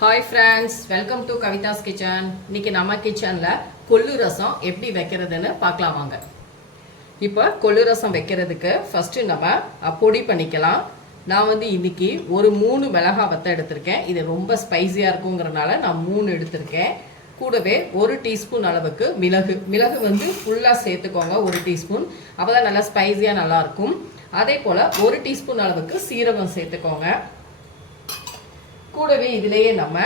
Hi friends, welcome to Kavitha's kitchen. இன்னைக்கு நம்ம கிச்சனில் கொள்ளு ரசம் எப்படி வைக்கிறதுன்னு பார்க்கலாம் வாங்க. இப்போ கொள்ளு ரசம் வைக்கிறதுக்கு ஃபஸ்ட்டு நம்ம பொடி பண்ணிக்கலாம். நான் இன்னைக்கு ஒரு 3 மிளகாய் வத்த எடுத்திருக்கேன். இது ரொம்ப ஸ்பைஸியாக இருக்குங்கிறனால நான் 3 எடுத்திருக்கேன். கூடவே 1 டீஸ்பூன் அளவுக்கு மிளகு ஃபுல்லாக சேர்த்துக்கோங்க. 1 டீஸ்பூன், அப்போ தான் நல்லா ஸ்பைஸியாக நல்லாயிருக்கும். அதே போல் 1 டீஸ்பூன் அளவுக்கு சீரகம் சேர்த்துக்கோங்க. கூடவே இதிலேயே நம்ம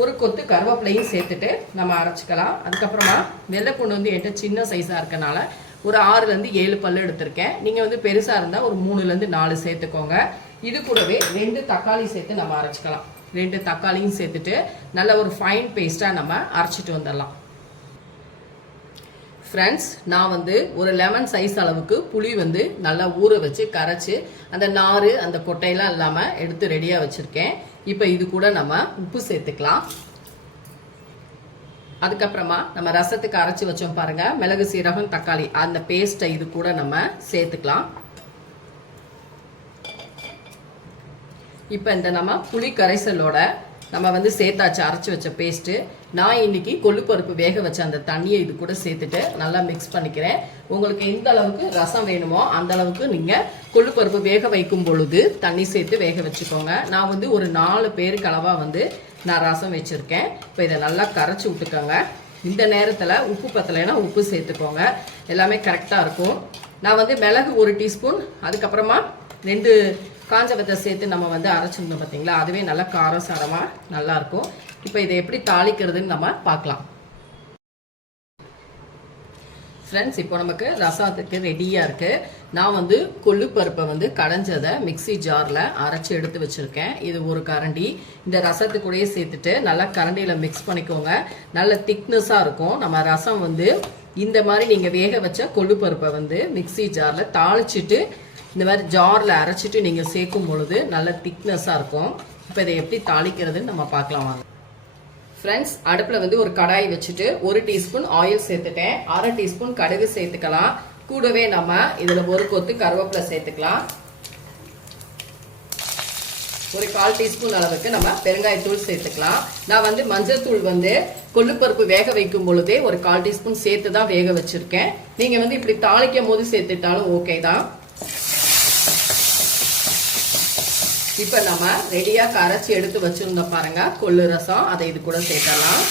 ஒரு கொத்து கருவேப்பிலையும் சேர்த்துட்டு நம்ம அரைச்சிக்கலாம். அதுக்கப்புறமா வெள்ளைப்பூண்டு என்கிட்ட சின்ன சைஸாக இருக்கனால ஒரு 6லேருந்து 7 பல்லு எடுத்திருக்கேன். நீங்கள் பெருசாக இருந்தால் ஒரு 3லேருந்து 4 சேர்த்துக்கோங்க. இது கூடவே 2 தக்காளி சேர்த்து நம்ம அரைச்சிக்கலாம். 2 தக்காளியும் சேர்த்துட்டு நல்ல ஒரு ஃபைன் பேஸ்ட்டாக நம்ம அரைச்சிட்டு வந்துடலாம். ஃப்ரெண்ட்ஸ், நான் ஒரு லெமன் சைஸ் அளவுக்கு புளி நல்லா ஊற வச்சு கரைச்சி அந்த நார் அந்த கொட்டையெல்லாம் இல்லாமல் எடுத்து ரெடியாக வச்சுருக்கேன். இப்போ இது கூட நம்ம உப்பு சேர்த்துக்கலாம். அதுக்கப்புறமா நம்ம ரசத்துக்கு அரைச்சி வச்சோம் பாருங்கள், மிளகு சீரகம் தக்காளி அந்த பேஸ்ட்டை இது கூட நம்ம சேர்த்துக்கலாம். இப்போ இந்த நம்ம புளி கரைசலோட நம்ம சேர்த்தாச்சு அரைச்சி வச்ச பேஸ்ட்டு. நான் இன்னைக்கு கொள்ளுப்பருப்பு வேக வச்ச அந்த தண்ணியை இது கூட சேர்த்துட்டு நல்லா மிக்ஸ் பண்ணிக்கிறேன். உங்களுக்கு எந்த அளவுக்கு ரசம் வேணுமோ அந்த அளவுக்கு நீங்கள் கொள்ளுப்பருப்பு வேக வைக்கும் பொழுது தண்ணி சேர்த்து வேக வச்சுக்கோங்க. நான் ஒரு 4 பேருக்கு அளவாக நான் ரசம் வச்சுருக்கேன். இப்போ இதை நல்லா கரைச்சி விட்டுக்கோங்க. இந்த நேரத்தில் உப்பு பத்தலைன்னா உப்பு சேர்த்துக்கோங்க. எல்லாமே கரெக்டாக இருக்கும். நான் மிளகு 1 டீஸ்பூன், அதுக்கப்புறமா 2 காஞ்ச வத்தை சேர்த்து நம்ம அரைச்சிருந்தோம் பார்த்தீங்களா, அதுவே நல்லா காரம் சாரமாக நல்லாயிருக்கும். இப்போ இதை எப்படி தாளிக்கிறதுன்னு நம்ம பார்க்கலாம். ஃப்ரெண்ட்ஸ், இப்போ நமக்கு ரசத்துக்கு ரெடியாக இருக்குது. நான் கொள்ளுப்பருப்பை கடைஞ்சதை மிக்சி ஜாரில் அரைச்சி எடுத்து வச்சுருக்கேன். இது ஒரு கரண்டி. இந்த ரசத்துக்கூடயே சேர்த்துட்டு நல்லா கரண்டியில் மிக்ஸ் பண்ணிக்கோங்க. நல்ல திக்னஸாக இருக்கும். நம்ம ரசம் இந்த மாதிரி நீங்கள் வேக வச்ச கொள்ளுப்பருப்பை மிக்சி ஜாரில் தாளிச்சிட்டு இந்த மாதிரி ஜாரில் அரைச்சிட்டு நீங்கள் சேர்க்கும் பொழுது நல்ல திக்னஸாக இருக்கும். இப்போ இதை எப்படி தாளிக்கிறதுன்னு நம்ம பார்க்கலாம் வாங்க. ஃப்ரெண்ட்ஸ், அடுப்பில் ஒரு கடாய் வச்சுட்டு 1 டீஸ்பூன் ஆயில் சேர்த்துட்டேன். 1/2 டீஸ்பூன் கடுகு சேர்த்துக்கலாம். கூடவே நம்ம இதில் ஒரு கொத்து கருவேப்பிலை சேர்த்துக்கலாம். ஒரு 1/4 டீஸ்பூன் அளவுக்கு நம்ம பெருங்காயத்தூள் சேர்த்துக்கலாம். நான் மஞ்சள் தூள் கொள்ளுப்பருப்பு வேக வைக்கும் பொழுதே ஒரு 1/4 டீஸ்பூன் சேர்த்து தான் வேக வச்சுருக்கேன். நீங்கள் இப்படி தாளிக்கும் போது சேர்த்துட்டாலும் ஓகே தான். இப்போ நம்ம ரெடியாக கரைச்சி எடுத்து வச்சுருந்தோம் பாருங்க கொள்ளு ரசம், அதை இது கூட சேர்த்தலாம்.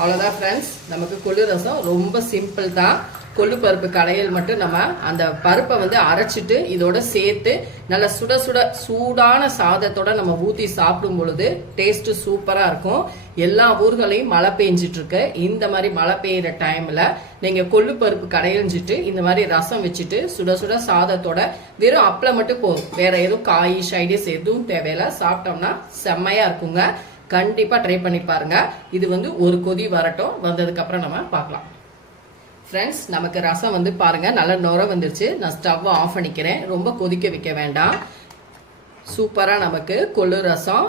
அவ்வளோதான் ஃப்ரெண்ட்ஸ், நமக்கு கொள்ளு ரசம் ரொம்ப சிம்பிள் தான். கொள்ளு பருப்பு கடையில் மட்டும் நம்ம அந்த பருப்பை அரைச்சிட்டு இதோட சேர்த்து நல்ல சுட சுட சூடான சாதத்தோட நம்ம ஊற்றி சாப்பிடும் பொழுது டேஸ்ட்டு சூப்பராக இருக்கும். எல்லா ஊர்களையும் மழை பெஞ்சிட்டு இருக்கு. இந்த மாதிரி மழை பெய்யுற டைமில் நீங்கள் கொள்ளு பருப்பு கடையிஞ்சிட்டு இந்த மாதிரி ரசம் வச்சுட்டு சுட சுட சாதத்தோட வெறும் அப்பளம் மட்டும் போதும், வேற எதுவும் காய் சைடிஸ் எதுவும் தேவையில்லை, சாப்பிட்டோம்னா செம்மையாக இருக்குங்க. கண்டிப்பாக ட்ரை பண்ணி பாருங்க. இது ஒரு கொதி வரட்டும், வந்ததுக்கப்புறம் நம்ம பார்க்கலாம். ஃப்ரெண்ட்ஸ், நமக்கு ரசம் பாருங்க நல்லா நுர வந்துருச்சு. நான் ஸ்டவ்வை ஆஃப் பண்ணிக்கிறேன். ரொம்ப கொதிக்க வைக்க வேண்டாம். சூப்பராக நமக்கு கொள்ளு ரசம்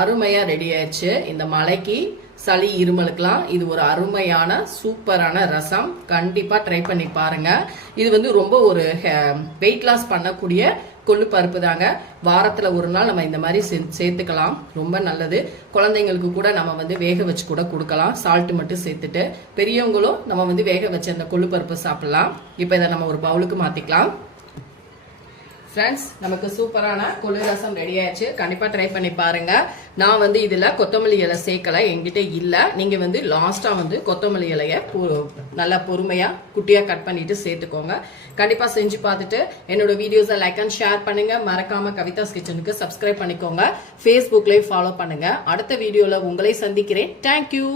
அருமையாக ரெடி ஆயிடுச்சு. இந்த மழைக்கு சளி இருமலுக்கெல்லாம் இது ஒரு அருமையான சூப்பரான ரசம். கண்டிப்பாக ட்ரை பண்ணி பாருங்க. இது ரொம்ப ஒரு வெயிட் லாஸ் பண்ணக்கூடிய கொள்ளு பருப்பு தாங்க. வாரத்தில் ஒரு நாள் நம்ம இந்த மாதிரி சேர்த்துக்கலாம், ரொம்ப நல்லது. குழந்தைங்களுக்கு கூட நம்ம வேக வச்சு கூட கொடுக்கலாம், சால்ட்டு மட்டும் சேர்த்துட்டு. பெரியவங்களும் நம்ம வேக வச்சு அந்த கொள்ளு பருப்பு சாப்பிடலாம். இப்போ இதை நம்ம ஒரு பவுலுக்கு மாற்றிக்கலாம். ஃப்ரெண்ட்ஸ், நமக்கு சூப்பரான கொள்ளு ரசம் ரெடி ஆயிடுச்சு. கண்டிப்பாக ட்ரை பண்ணி பாருங்க. நான் இதில் கொத்தமல்லி இலை சேர்க்கலை, என்கிட்ட இல்லை. நீங்கள் லாஸ்ட்டாக கொத்தமல்லி இலையை நல்லா பொறுமையாக குட்டியாக கட் பண்ணிட்டு சேர்த்துக்கோங்க. கண்டிப்பாக செஞ்சு பார்த்துட்டு என்னோட வீடியோஸை லைக் அண்ட் ஷேர் பண்ணுங்க. மறக்காம கவிதாஸ் கிச்சனுக்கு சப்ஸ்கிரைப் பண்ணிக்கோங்க. ஃபேஸ்புக்லேயும் ஃபாலோ பண்ணுங்க. அடுத்த வீடியோவில் உங்களை சந்திக்கிறேன். தேங்க்யூ.